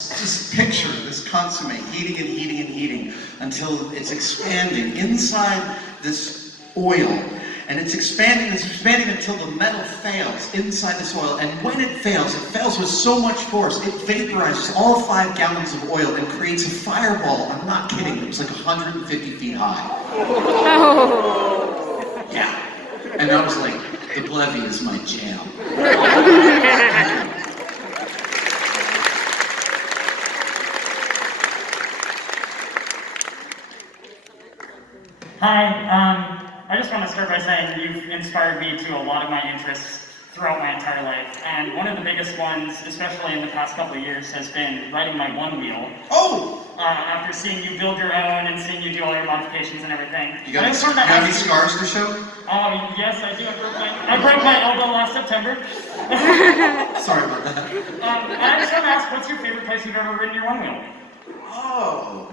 Just picture this consomme heating and heating and heating until it's expanding inside this oil. And it's expanding until the metal fails inside this oil. And when it fails with so much force, it vaporizes all 5 gallons of oil and creates a fireball. I'm not kidding, it was like 150 feet high. Yeah. And I was like, the Blevy is my jam. Hi, I just want to start by saying you've inspired me to a lot of my interests throughout my entire life. And one of the biggest ones, especially in the past couple of years, has been riding my one wheel. Oh! After seeing you build your own and seeing you do all your modifications and everying. You have any scars to show? Yes, I do. I broke my elbow last September. Sorry about that. I just want to ask, what's your favorite place you've ever ridden your one wheel? Oh.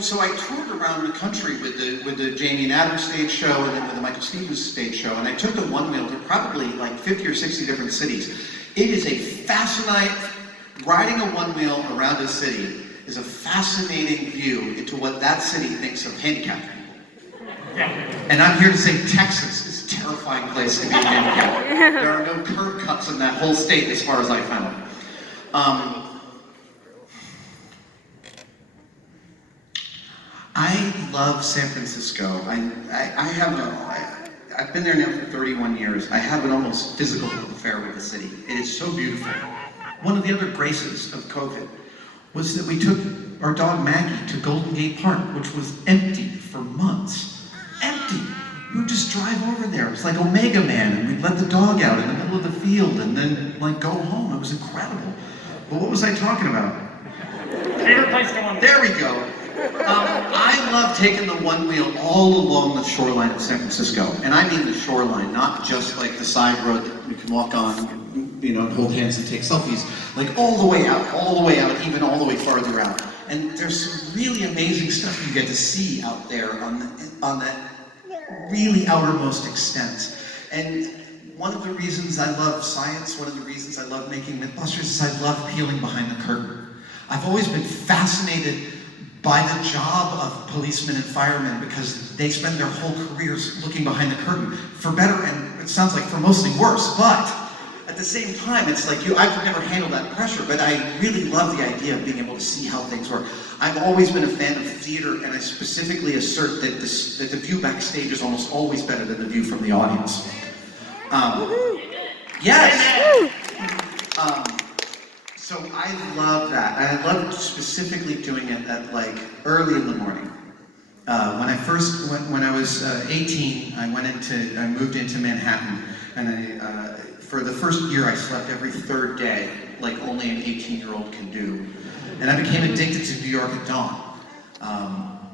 So I toured around the country with the Jamie and Adam stage show and then with the Michael Stevens stage show, and I took the one wheel to probably like 50 or 60 different cities. It is a fascinating, riding a one wheel around a city is a fascinating view into what that city thinks of handicapped people. Yeah. And I'm here to say Texas is a terrifying place to be handicapped. There are no curb cuts in that whole state as far as I found. I love San Francisco. I've been there now for 31 years. I have an almost physical affair with the city. It is so beautiful. One of the other graces of COVID was that we took our dog Maggie to Golden Gate Park, which was empty for months. Empty. We would just drive over there. It was like Omega Man, and we'd let the dog out in the middle of the field and then go home. It was incredible. But what was I talking about? Favorite place to one? There we go. I love taking the one wheel all along the shoreline of San Francisco. And I mean the shoreline, not just like the side road that we can walk on, and hold hands and take selfies. Like all the way out, even all the way farther out. And there's some really amazing stuff you get to see out there on that really outermost extent. And one of the reasons I love science, one of the reasons I love making Mythbusters is I love peeling behind the curtain. I've always been fascinated by the job of policemen and firemen because they spend their whole careers looking behind the curtain, for better and it sounds like for mostly worse, but at the same time it's like I've never handled that pressure, but I really love the idea of being able to see how things work. I've always been a fan of theater, and I specifically assert that the view backstage is almost always better than the view from the audience. Yes! So I love that. I love specifically doing it at early in the morning. When I was 18, I moved into Manhattan, and for the first year I slept every third day, like only an 18-year-old can do. And I became addicted to New York at dawn,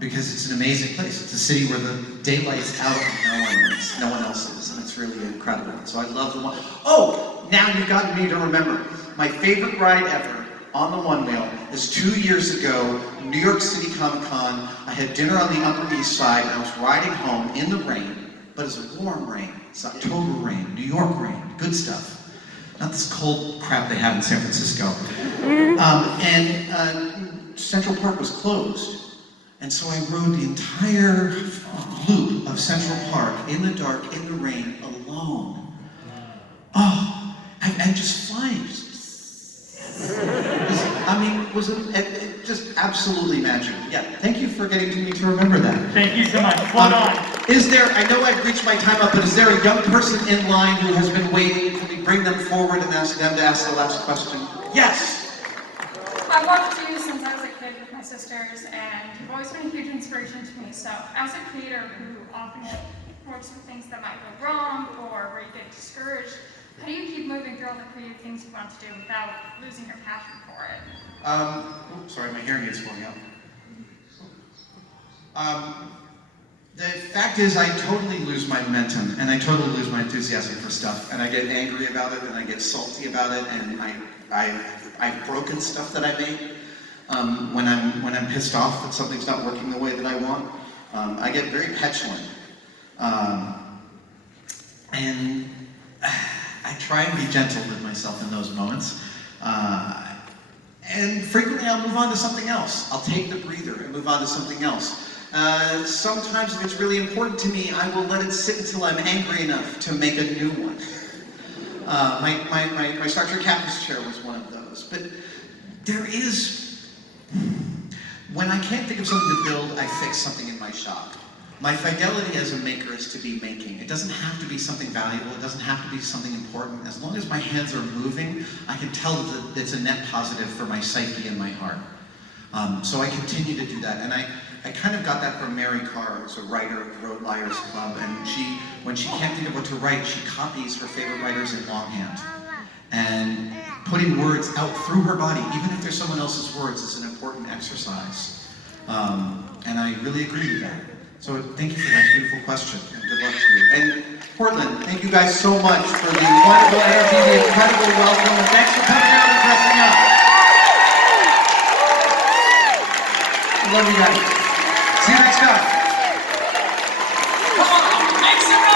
because it's an amazing place. It's a city where the daylight's out and no one else is, and it's really incredible. So I love the one. Oh, now you've gotten me to remember. My favorite ride ever on the one wheel is 2 years ago, New York City Comic Con. I had dinner on the Upper East Side, and I was riding home in the rain, but it's a warm rain. It's October rain, New York rain, good stuff. Not this cold crap they have in San Francisco. Central Park was closed. And so I rode the entire loop of Central Park in the dark, in the rain, alone. Oh, and just flying. Was it just absolutely magic. Yeah, thank you for getting me to remember that. Thank you so much. Hold on. I know I've reached my time up, but is there a young person in line who has been waiting? Can we bring them forward and ask them to ask the last question? Yes! I've watched you since I was a kid with my sisters, and you've always been a huge inspiration to me. So, as a creator who often works with things that might go wrong or where you get discouraged, how do you keep moving through all the creative things you want to do without losing your passion for it? Sorry, my hearing is going out. The fact is, I totally lose my momentum, and I totally lose my enthusiasm for stuff, and I get angry about it, and I get salty about it, and I've broken stuff that I made. When I'm pissed off that something's not working the way that I want, I get very petulant, and I try and be gentle with myself in those moments. And frequently I'll move on to something else. I'll take the breather and move on to something else. Sometimes if it's really important to me, I will let it sit until I'm angry enough to make a new one. My Star Trek Captain's Chair was one of those. But there is, when I can't think of something to build, I fix something in my shop. My fidelity as a maker is to be making. It doesn't have to be something valuable. It doesn't have to be something important. As long as my hands are moving, I can tell that it's a net positive for my psyche and my heart. So I continue to do that. And I kind of got that from Mary Carr, who's a writer who wrote Liars Club. And when she can't think of what to write, she copies her favorite writers in longhand. And putting words out through her body, even if they're someone else's words, is an important exercise. And I really agree with that. So thank you for that beautiful question, and good luck to you. And Portland, thank you guys so much for the wonderful energy, the incredible welcome, and thanks for coming out and dressing up. I love you guys. See you next time. Come on, make some noise!